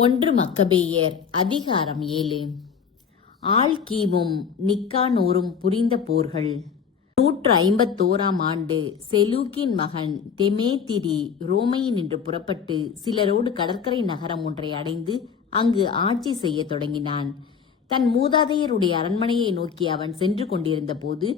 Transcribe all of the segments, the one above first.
ஒன்று மக்கபேயர் அதிகாரம் 7. ஆள்கீமும் நிக்கானோரும் புரிந்த போர்கள். 151 ஆண்டு செலூக்கின் மகன் தெமேத்திரி ரோமையினின்று புறப்பட்டு சிலரோடு கடற்கரை நகரம் ஒன்றை அடைந்து அங்கு ஆட்சி செய்ய தொடங்கினான். தன் மூதாதையருடைய அரண்மனையை நோக்கி அவன் சென்று கொண்டிருந்த போது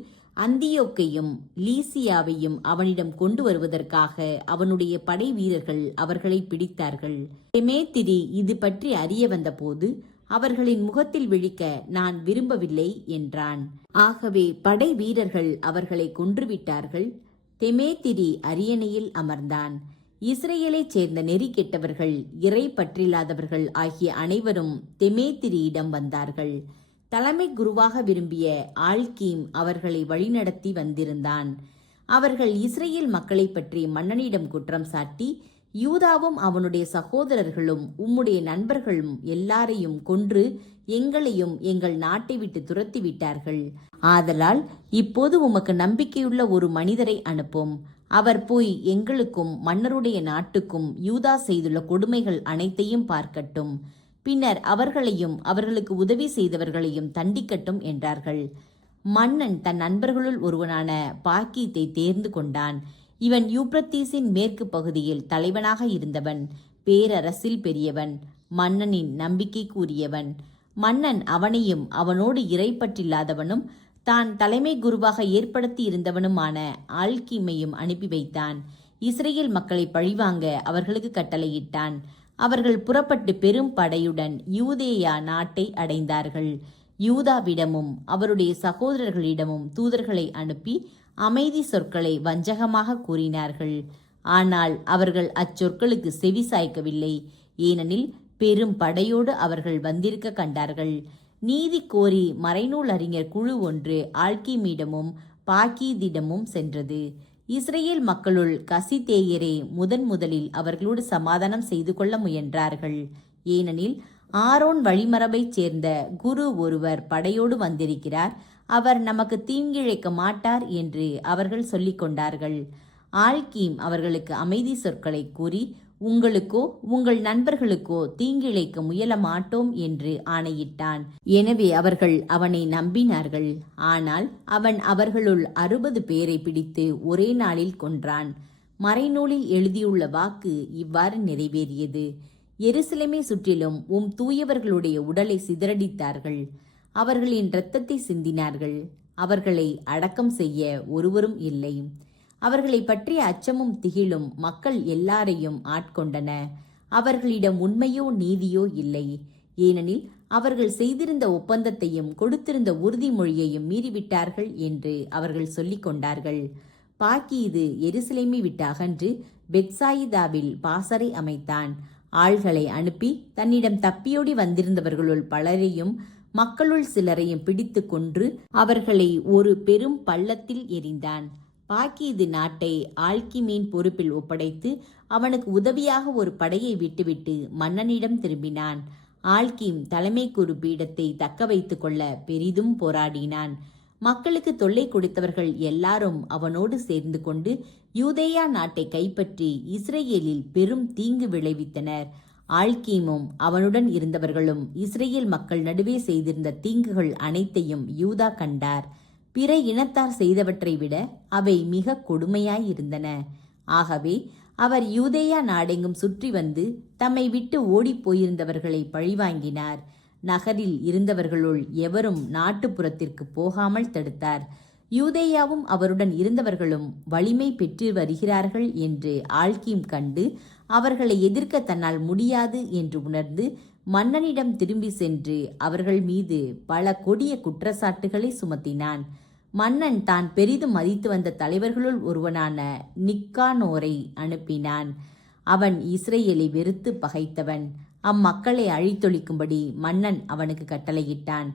அந்தியோக்கையும் லீசியாவையும் அவனிடம் கொண்டு வருவதற்காக அவனுடைய படை வீரர்கள் அவர்களை பிடித்தார்கள். தெமேத்திரி இது பற்றி அறிய வந்தபோது அவர்களின் முகத்தில் விழிக்க நான் விரும்பவில்லை என்றான். ஆகவே படை வீரர்கள் அவர்களை கொன்றுவிட்டார்கள். தெமேத்திரி அரியணையில் அமர்ந்தான். இஸ்ரேலைச் சேர்ந்த நெறி கெட்டவர்கள், இறை பற்றில்லாதவர்கள் ஆகிய அனைவரும் தெமேத்திரியிடம் வந்தார்கள். தலைமை குருவாக விரும்பிய ஆள்கீம் அவர்களை வழிநடத்தி வந்திருந்தான். அவர்கள் இஸ்ரேல் மக்களை பற்றி மன்னனிடம் குற்றம் சாட்டி, யூதாவும் அவனுடைய சகோதரர்களும் உம்முடைய நண்பர்களும் எல்லாரையும் கொன்று எங்களையும் எங்கள் நாட்டை விட்டு துரத்தி விட்டார்கள். ஆதலால் இப்போது உமக்கு நம்பிக்கையுள்ள ஒரு மனிதரை அனுப்பும். அவர் போய் எங்களுக்கும் மன்னருடைய நாட்டுக்கும் யூதா செய்துள்ள கொடுமைகள் அனைத்தையும் பார்க்கட்டும். பின்னர் அவர்களையும் அவர்களுக்கு உதவி செய்தவர்களையும் தண்டிக்கட்டும் என்றார்கள். மன்னன் தன் நண்பர்களுள் ஒருவனான பாக்கீத்தை தேர்ந்து கொண்டான். இவன் யூப்ரத்தீசின் மேற்கு பகுதியில் தலைவனாக இருந்தவன். பேரரசில் பெரியவன், மன்னனின் நம்பிக்கைக்குரியவன். மன்னன் அவனையும் அவனோடு இறைப்பற்றில்லாதவனும் தான் தலைமை குருவாக ஏற்படுத்தி இருந்தவனுமான ஆள்கீமையும் அனுப்பி வைத்தான். இஸ்ரேல் மக்களை பழிவாங்க அவர்களுக்கு கட்டளையிட்டான். அவர்கள் புறப்பட்டு பெரும் படையுடன் யூதேயா நாட்டை அடைந்தார்கள். யூதாவிடமும் அவருடைய சகோதரர்களிடமும் தூதர்களை அனுப்பி அமைதி சொற்களை வஞ்சகமாக கூறினார்கள். ஆனால் அவர்கள் அச்சொற்களுக்கு செவி சாய்க்கவில்லை. ஏனெனில் பெரும் படையோடு அவர்கள் வந்திருக்க கண்டார்கள். நீதி கோரி மறைநூல் அறிஞர் குழு ஒன்று ஆள்கீமிடமும் பாக்கீதிடமும் சென்றது. இஸ்ரேல் மக்களுள் கசிதேயரே முதலில் அவர்களோடு சமாதானம் செய்து கொள்ள முயன்றார்கள். ஏனெனில் ஆரோன் வழிமரபைச் சேர்ந்த குரு ஒருவர் படையோடு வந்திருக்கிறார், அவர் நமக்கு தீங்கிழைக்க மாட்டார் என்று அவர்கள் சொல்லிக் கொண்டார்கள். ஆள்கீம் அவர்களுக்கு அமைதி சொற்களை கூறி, உங்களுக்கோ உங்கள் நண்பர்களுக்கோ தீங்கிழைக்க முயல மாட்டோம் என்று ஆணையிட்டான். எனவே அவர்கள் அவனை நம்பினார்கள். ஆனால் அவன் அவர்களுள் 60 பேரை பிடித்து ஒரே நாளில் கொன்றான். மறைநூலில் எழுதியுள்ள வாக்கு இவ்வாறு நிறைவேறியது. எருசலேமை சுற்றிலும் தூயவர்களுடைய உடலை சிதறடித்தார்கள். அவர்களின் இரத்தத்தை சிந்தினார்கள். அவர்களை அடக்கம் செய்ய ஒருவரும் இல்லை. அவர்களை பற்றிய அச்சமும் திகிலும் மக்கள் எல்லாரையும் ஆட்கொண்டன. அவர்களிடம் உண்மையோ நீதியோ இல்லை. ஏனெனில் அவர்கள் செய்திருந்த ஒப்பந்தத்தையும் கொடுத்திருந்த உறுதிமொழியையும் மீறிவிட்டார்கள் என்று அவர்கள் சொல்லிக் கொண்டார்கள். பாக்கீது எருசலேமை விட்டு அகன்று பெத்சாயிதாவில் பாசறை அமைத்தான். ஆள்களை அனுப்பி தன்னிடம் தப்பியோடி வந்திருந்தவர்களுள் பலரையும் மக்களுள் சிலரையும் பிடித்து கொன்று அவர்களை ஒரு பெரும் பள்ளத்தில் எறிந்தான். பாக்கீது நாட்டை ஆள்கீமின் பொறுப்பில் ஒப்படைத்து அவனுக்கு உதவியாக ஒரு படையை விட்டுவிட்டு மன்னனிடம் திரும்பினான். ஆள்கீம் தலைமை குரு பீடத்தை தக்க வைத்துக் கொள்ள பெரிதும் போராடினான். மக்களுக்கு தொல்லை கொடுத்தவர்கள் எல்லாரும் அவனோடு சேர்ந்து கொண்டு யூதேயா நாட்டை கைப்பற்றி இஸ்ரேலில் பெரும் தீங்கு விளைவித்தனர். ஆள்கீமும் அவனுடன் இருந்தவர்களும் இஸ்ரேல் மக்கள் நடுவே செய்திருந்த தீங்குகள் அனைத்தையும் யூதா கண்டார். பிற இனத்தார் செய்தவற்றை விட அவை மிக கொடுமையாயிருந்தன. ஆகவே அவர் யூதேயா நாடெங்கும் சுற்றி வந்து தம்மை விட்டு ஓடிப் போயிருந்தவர்களை பழிவாங்கினார். நகரில் இருந்தவர்களுள் எவரும் நாட்டுப்புறத்திற்கு போகாமல் தடுத்தார். யூதேயாவும் அவருடன் இருந்தவர்களும் வலிமை பெற்று வருகிறார்கள் என்று ஆள்கீம் கண்டு அவர்களை எதிர்க்க தன்னால் முடியாது என்று உணர்ந்து மன்னனிடம் திரும்பி சென்று அவர்கள் மீது பல கொடிய குற்றச்சாட்டுகளை சுமத்தினான். மன்னன் தான் பெரிதும் மதித்து வந்த தலைவர்களுள் ஒருவனான நிக்கானோரை அனுப்பினான். அவன் இஸ்ரேலை வெறுத்து பகைத்தவன். அம்மக்களை அழித்தொழிக்கும்படி மன்னன் அவனுக்கு கட்டளையிட்டான்.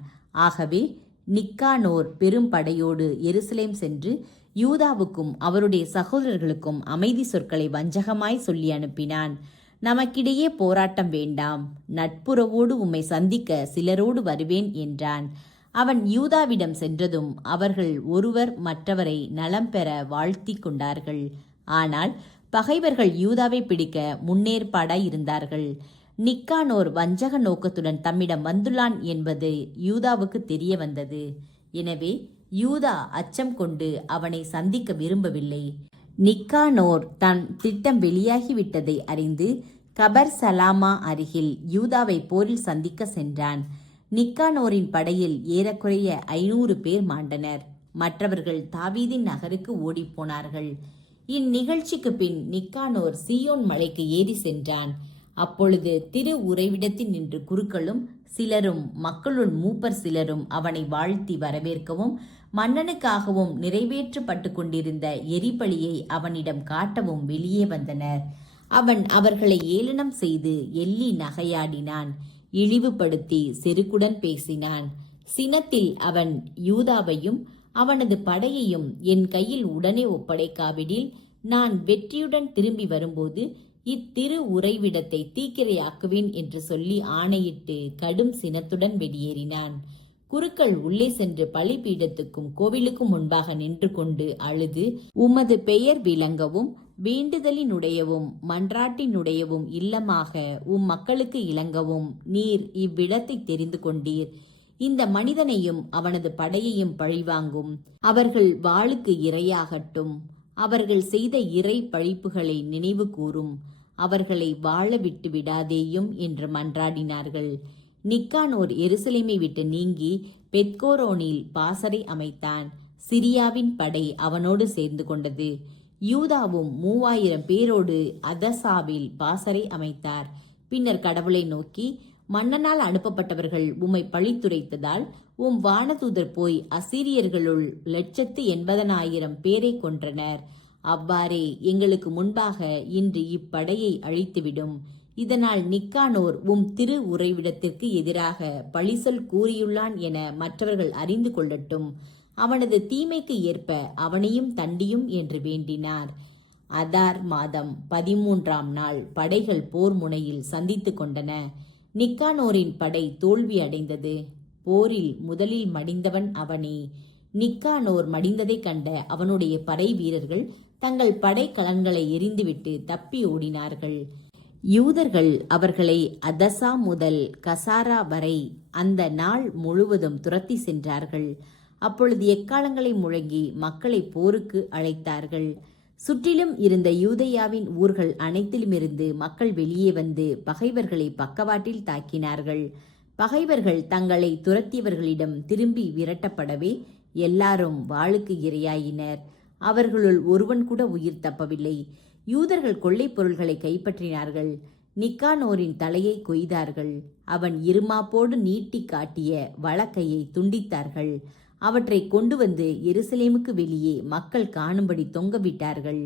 ஆகவே நிக்கானோர் பெரும் படையோடு எருசலேம் சென்று யூதாவுக்கும் அவருடைய சகோதரர்களுக்கும் அமைதி சொற்களை வஞ்சகமாய் சொல்லி அனுப்பினான். நமக்கிடையே போராட்டம் வேண்டாம், நட்புறவோடு உம்மை சந்திக்க சிலரோடு வருவேன் என்றான். அவன் யூதாவிடம் சென்றதும் அவர்கள் ஒருவர் மற்றவரை நலம் பெற வாழ்த்தி கொண்டார்கள். ஆனால் பகைவர்கள் யூதாவை பிடிக்க முன்னேற்பாடாய் இருந்தார்கள். நிக்கானோர் வஞ்சக நோக்கத்துடன் தம்மிடம் வந்துள்ளான் என்பது யூதாவுக்கு தெரிய வந்தது. எனவே யூதா அச்சம் கொண்டு அவனை சந்திக்க விரும்பவில்லை. நிக்கானோர் தன் திட்டம் வெளியாகிவிட்டதை அறிந்து கபர் சலாமா அருகில் யூதாவை போரில் சந்திக்க சென்றான். நிக்கானோரின் படையில் ஏறக்குறைய 500 பேர் மாண்டனர். மற்றவர்கள் தாவீதின் நகருக்கு ஓடிப்போனார்கள். இந்நிகழ்ச்சிக்கு பின் நிக்கானோர் சீயோன் மலைக்கு ஏறி சென்றான். அப்பொழுது திரு உறைவிடத்தில் நின்று குருக்களும் சிலரும் மக்களுள் மூப்பர் சிலரும் அவனை வாழ்த்தி வரவேற்கவும் மன்னனுக்காகவும் நிறைவேற்றப்பட்டு கொண்டிருந்த எரிபலியை அவனிடம் காட்டவும் வெளியே வந்தனர். அவன் அவர்களை ஏளனம் செய்து எள்ளி நகையாடினான், இழிவுபடுத்தி செருக்குடன் பேசினான். சினத்தில் அவன் யூதாவையும் அவனது படையையும் என் கையில் உடனே ஒப்படைக்காவிடில் நான் வெற்றியுடன் திரும்பி வரும்போது இத்திரு உறைவிடத்தை தீக்கிரையாக்குவேன் என்று சொல்லி ஆணையிட்டு கடும் சினத்துடன் வெளியேறினான். குருக்கள் உள்ளே சென்று பலிபீடத்துக்கும் கோவிலுக்கும் முன்பாக நின்று கொண்டு அழுது, உமது பெயர் விளங்கவும் வேண்டுதலினுடையவும் மன்றாட்டினுடையவும் இல்லமாக மக்களுக்கு இலங்கவும் நீர் இவ்விடத்தை தெரிந்து கொண்டீர். இந்த மனிதனையும் அவனது படையையும் பழிவாங்கும். அவர்கள் வாளுக்கு இரையாகட்டும். அவர்கள் செய்த இறை பழிப்புகளை நினைவு கூறும். அவர்களை வாழ விட்டு விடாதேயும் என்று மன்றாடினார்கள். நிக்கானோர் எருசலேமை விட்டு நீங்கி பெத்கோரோனில் பாசறை அமைத்தான். சிரியாவின் படை அவனோடு சேர்ந்து கொண்டது. யூதாவும் 3000 பேரோடு அதசாவில் பாசறை அமைத்தார். பின்னர் கடவுளை நோக்கி, மன்னனால் அனுப்பப்பட்டவர்கள் உம்மை பழித்துரைத்ததால் வானதூதர் போய் அசீரியர்களுள் 180,000 பேரை கொன்றனர். அவ்வாறே எங்களுக்கு முன்பாக இன்று இப்படையை அழித்துவிடும். இதனால் நிக்கானோர் திரு உறைவிடத்திற்கு எதிராக பழிசொல் கூறியுள்ளான் என மற்றவர்கள் அறிந்து கொள்ளட்டும். அவனது தீமைக்கு ஏற்ப அவனையும் தண்டியும் என்று வேண்டினார். அதார் மாதம் 13ஆம் நாள் படைகள் போர் முனையில் சந்தித்து கொண்டன. நிக்கானோரின் படை தோல்வி அடைந்தது. போரில் முதலில் மடிந்தவன் அவனே. நிக்கானோர் மடிந்ததை கண்ட அவனுடைய படை வீரர்கள் தங்கள் படை கலன்களை எரிந்துவிட்டு தப்பி ஓடினார்கள். யூதர்கள் அவர்களை அதசா முதல் கசாரா வரை அந்த நாள் முழுவதும் துரத்தி சென்றார்கள். அப்பொழுது எக்காலங்களை முழங்கி மக்களை போருக்கு அழைத்தார்கள். சுற்றிலும் இருந்த யூதேயாவின் ஊர்கள் அனைத்திலுமிருந்து மக்கள் வெளியே வந்து பகைவர்களை பக்கவாட்டில் தாக்கினார்கள். பகைவர்கள் தங்களை துரத்தியவர்களிடம் திரும்பி விரட்டப்படவே எல்லாரும் வாளுக்கு இரையாயினர். அவர்களுள் ஒருவன் கூட உயிர் தப்பவில்லை. யூதர்கள் கொள்ளைப் பொருள்களை கைப்பற்றினார்கள். நிக்கானோரின் தலையை கொய்தார்கள். அவன் இருமாப்போடு நீட்டி காட்டிய வலக்கையை துண்டித்தார்கள். அவற்றை கொண்டு வந்து எருசலேமுக்கு வெளியே மக்கள் காணும்படி தொங்கவிட்டார்கள்.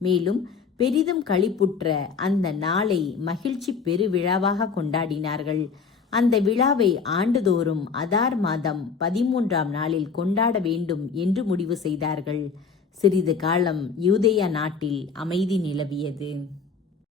மேலும் பெரிதும் களிப்புற்ற அந்த நாளை மகிழ்ச்சி பெருவிழாவாக கொண்டாடினார்கள். அந்த விழாவை ஆண்டுதோறும் அதார் மாதம் 13ஆம் நாளில் கொண்டாட வேண்டும் என்று முடிவு செய்தார்கள். சிறிது காலம் யூதேயா நாட்டில் அமைதி நிலவியது.